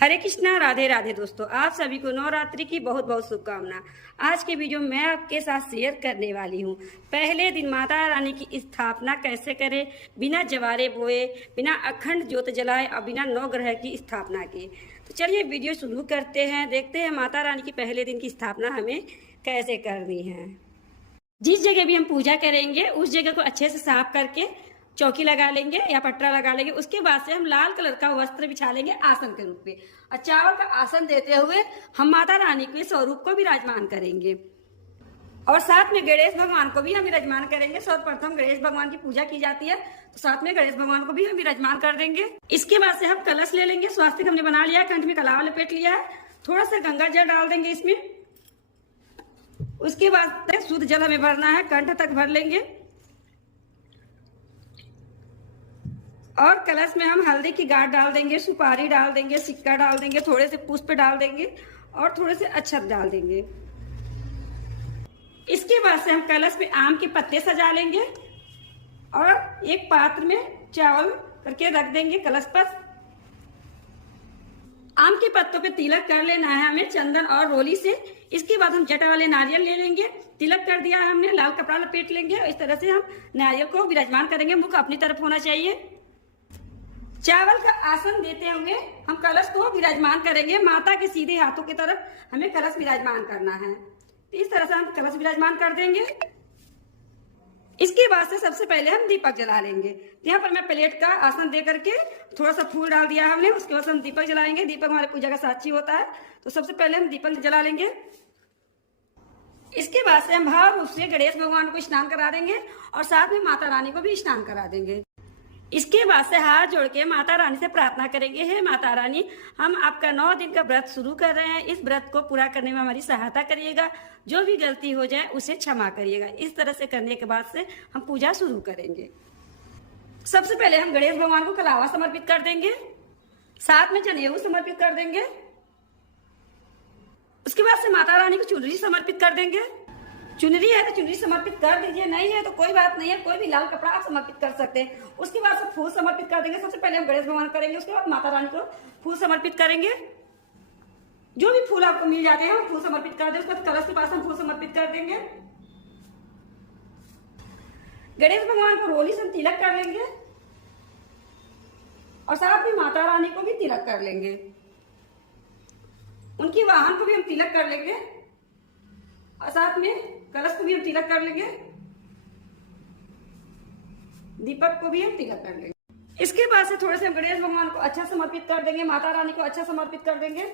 हरे कृष्णा, राधे राधे। दोस्तों, आप सभी को नवरात्रि की बहुत बहुत शुभकामना। आज के वीडियो में मैं आपके साथ शेयर करने वाली हूँ पहले दिन माता रानी की स्थापना कैसे करें बिना जवारे बोए, बिना अखंड ज्योत जलाए और बिना नवग्रह की स्थापना के। तो चलिए वीडियो शुरू करते हैं, देखते हैं माता रानी की पहले दिन की स्थापना हमें कैसे करनी है। जिस जगह भी हम पूजा करेंगे उस जगह को अच्छे से साफ करके चौकी लगा लेंगे या पटरा लगा लेंगे। उसके बाद से हम लाल कलर का वस्त्र बिछा लेंगे आसन के रूप में, और चावल का आसन देते हुए हम माता रानी के स्वरूप को विराजमान करेंगे। और साथ में गणेश भगवान को भी हम विराजमान करेंगे। सर्वप्रथम गणेश भगवान की पूजा की जाती है, तो साथ में गणेश भगवान को भी हम विराजमान कर देंगे। इसके बाद से हम कलश ले लेंगे। स्वास्तिक हमने बना लिया, कंठ में कलावा लपेट लिया है, थोड़ा सा गंगा जल डाल देंगे इसमें। उसके बाद शुद्ध जल हमें भरना है, कंठ तक भर लेंगे। और कलश में हम हल्दी की गांठ डाल देंगे, सुपारी डाल देंगे, सिक्का डाल देंगे, थोड़े से पुष्प डाल देंगे और थोड़े से अक्षत डाल देंगे। इसके बाद से हम कलश में आम के पत्ते सजा लेंगे और एक पात्र में चावल करके रख देंगे कलश पर। आम के पत्तों पे तिलक कर लेना है हमें चंदन और रोली से। इसके बाद हम जटा वाले नारियल ले लेंगे, तिलक कर दिया है हमने, लाल कपड़ा लपेट लेंगे और इस तरह से हम नारियल को विराजमान करेंगे। मुख अपनी तरफ होना चाहिए। चावल का आसन देते हुए हम कलश को विराजमान करेंगे। माता के सीधे हाथों की तरफ हमें कलश विराजमान करना है। तो इस तरह से हम कलश विराजमान कर देंगे। इसके बाद से सबसे पहले हम दीपक जला लेंगे। यहाँ पर मैं प्लेट का आसन दे करके थोड़ा सा फूल डाल दिया हमने। उसके बाद हम दीपक जलाएंगे। दीपक हमारे पूजा का साक्षी होता है, तो सबसे पहले हम दीपक जला लेंगे। इसके बाद से हम भाव रूप से गणेश भगवान को स्नान करा देंगे और साथ में माता रानी को भी स्नान करा देंगे। इसके बाद से हाथ जोड़ के माता रानी से प्रार्थना करेंगे, हे माता रानी, हम आपका 9 दिन का व्रत शुरू कर रहे हैं। इस व्रत को पूरा करने में हमारी सहायता करिएगा। जो भी गलती हो जाए उसे क्षमा करिएगा। इस तरह से करने के बाद से हम पूजा शुरू करेंगे। सबसे पहले हम गणेश भगवान को कलावा समर्पित कर देंगे, साथ में जनेऊ समर्पित कर देंगे। उसके बाद से माता रानी को चुनरी समर्पित कर देंगे। चुनरी है तो चुनरी समर्पित कर दीजिए, नहीं है तो कोई बात नहीं है, कोई भी लाल कपड़ा आप समर्पित कर सकते हैं। उसके बाद से फूल समर्पित कर देंगे। सबसे पहले हम गणेश भगवान करेंगे, उसके बाद माता रानी को फूल समर्पित करेंगे। जो भी फूल आपको मिल जाते हैं हम फूल समर्पित कर देंगे। उसके बाद कलश के पास हम फूल समर्पित कर देंगे। गणेश भगवान को रोली से तिलक कर लेंगे और साथ में माता रानी को भी तिलक कर लेंगे। उनकी वाहन को भी हम तिलक कर लेंगे और साथ में कलश को भी हम तिलक कर लेंगे। दीपक को भी हम तिलक कर लेंगे। इसके बाद से थोड़े से हम गणेश भगवान को अच्छा समर्पित कर देंगे, माता रानी को अच्छा समर्पित कर देंगे।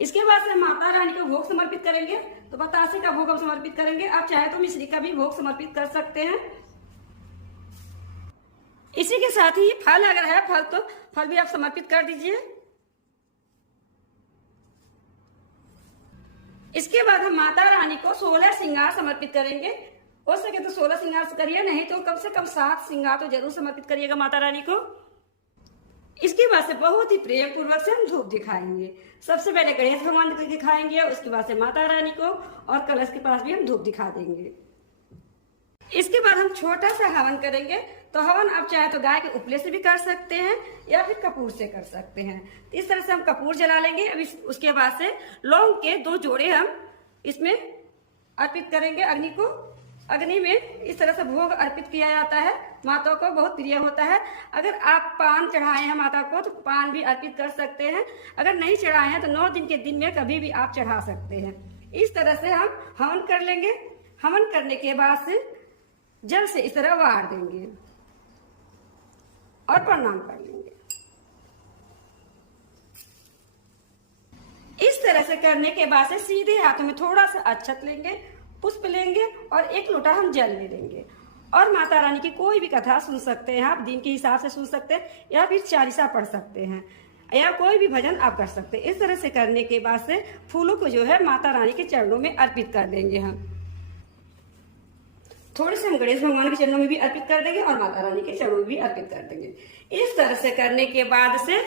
इसके बाद से हम माता रानी को भोग समर्पित करेंगे। तो बतासे का भोग हम समर्पित करेंगे। आप चाहे तो मिश्री का भी भोग समर्पित कर सकते हैं। इसी के साथ ही फल अगर है फल तो फल भी आप समर्पित कर दीजिए। इसके बाद हम माता रानी को 16 श्रृंगार समर्पित करेंगे। हो सके तो 16 श्रृंगार करिए, नहीं तो कम से कम 7 श्रृंगार तो जरूर समर्पित करिएगा माता रानी को। इसके बाद से बहुत ही प्रेम पूर्वक से हम धूप दिखाएंगे। सबसे पहले गणेश भगवान को दिखाएंगे, उसके बाद से माता रानी को, और कलश के पास भी हम धूप दिखा देंगे। इसके बाद हम छोटा सा हवन करेंगे। तो हवन आप चाहे तो गाय के उपले से भी कर सकते हैं या फिर कपूर से कर सकते हैं। तो इस तरह से हम कपूर जला लेंगे। अब उसके बाद से लौंग के 2 जोड़े हम इसमें अर्पित करेंगे अग्नि को। अग्नि में इस तरह से भोग अर्पित किया जाता है, माता को बहुत प्रिय होता है। अगर आप पान चढ़ाए हैं माता को तो पान भी अर्पित कर सकते हैं। अगर नहीं चढ़ाए हैं तो 9 दिन के दिन में कभी भी आप चढ़ा सकते हैं। इस तरह से हम हवन कर लेंगे। हवन करने के बाद से जल से इस तरह वार देंगे और प्रणाम कर लेंगे। इस तरह से करने के बाद से सीधे हाथों में थोड़ा सा अक्षत लेंगे, पुष्प लेंगे और 1 लोटा हम जल ले लेंगे। और माता रानी की कोई भी कथा सुन सकते हैं आप, दिन के हिसाब से सुन सकते हैं या फिर चालीसा पढ़ सकते हैं या कोई भी भजन आप कर सकते हैं। इस तरह से करने के बाद से फूलों को जो है माता रानी के चरणों में अर्पित कर देंगे। हम थोड़े से हम गणेश भगवान के चरणों में भी अर्पित कर देंगे और माता रानी के चरणों में भी अर्पित कर देंगे। इस तरह से करने के बाद से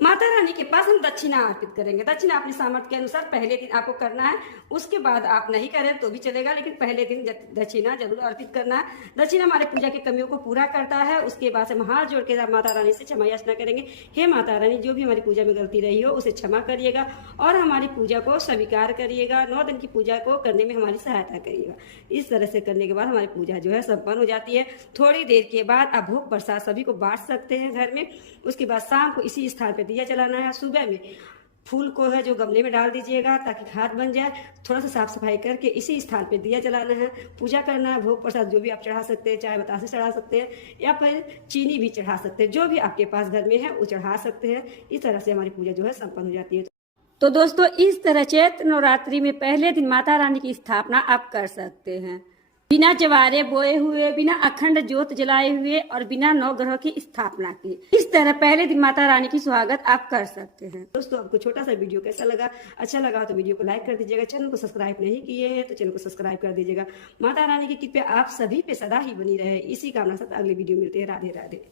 माता रानी रानी के पास हम दक्षिणा अर्पित करेंगे। दक्षिणा अपने सामर्थ्य के अनुसार पहले दिन आपको करना है, उसके बाद आप नहीं करें तो भी चलेगा, लेकिन पहले दिन दक्षिणा जरूर अर्पित करना है। दक्षिणा हमारे पूजा की कमियों को पूरा करता है। उसके बाद से हम हाथ जोड़ के माता रानी से क्षमा याचना करेंगे। हे माता रानी, जो भी हमारी पूजा में गलती रही हो उसे क्षमा करिएगा और हमारी पूजा को स्वीकार करिएगा। 9 दिन की पूजा को करने में हमारी सहायता करिएगा। इस तरह से करने के बाद हमारी पूजा जो है संपन्न हो जाती है। थोड़ी देर के बाद आप भोग प्रसाद सभी को बांट सकते हैं घर में। उसके बाद शाम को इसी स्थान पर दिया जलाना है। सुबह में फूल को है जो गमले में डाल दीजिएगा ताकि खाद बन जाए। थोड़ा सा साफ सफाई करके इसी स्थान पे दिया जलाना है, पूजा करना है। भोग प्रसाद जो भी आप चढ़ा सकते हैं, चाहे बतासे चढ़ा सकते हैं या फिर चीनी भी चढ़ा सकते हैं, जो भी आपके पास घर में है वो चढ़ा सकते हैं। इस तरह से हमारी पूजा जो है संपन्न हो जाती है। तो दोस्तों, इस तरह चैत्र नवरात्रि में पहले दिन माता रानी की स्थापना आप कर सकते हैं, बिना जवारे बोए हुए, बिना अखंड ज्योत जलाए हुए और बिना 9 ग्रह की स्थापना की। इस तरह पहले दिन माता रानी की स्वागत आप कर सकते हैं। दोस्तों, आपको छोटा सा वीडियो कैसा लगा? अच्छा लगा तो वीडियो को लाइक कर दीजिएगा। चैनल को सब्सक्राइब नहीं किए हैं तो चैनल को सब्सक्राइब कर दीजिएगा। माता रानी की कृपा आप सभी पे सदा ही बनी रहे, इसी कामना से अगले वीडियो मिलते हैं। राधे राधे।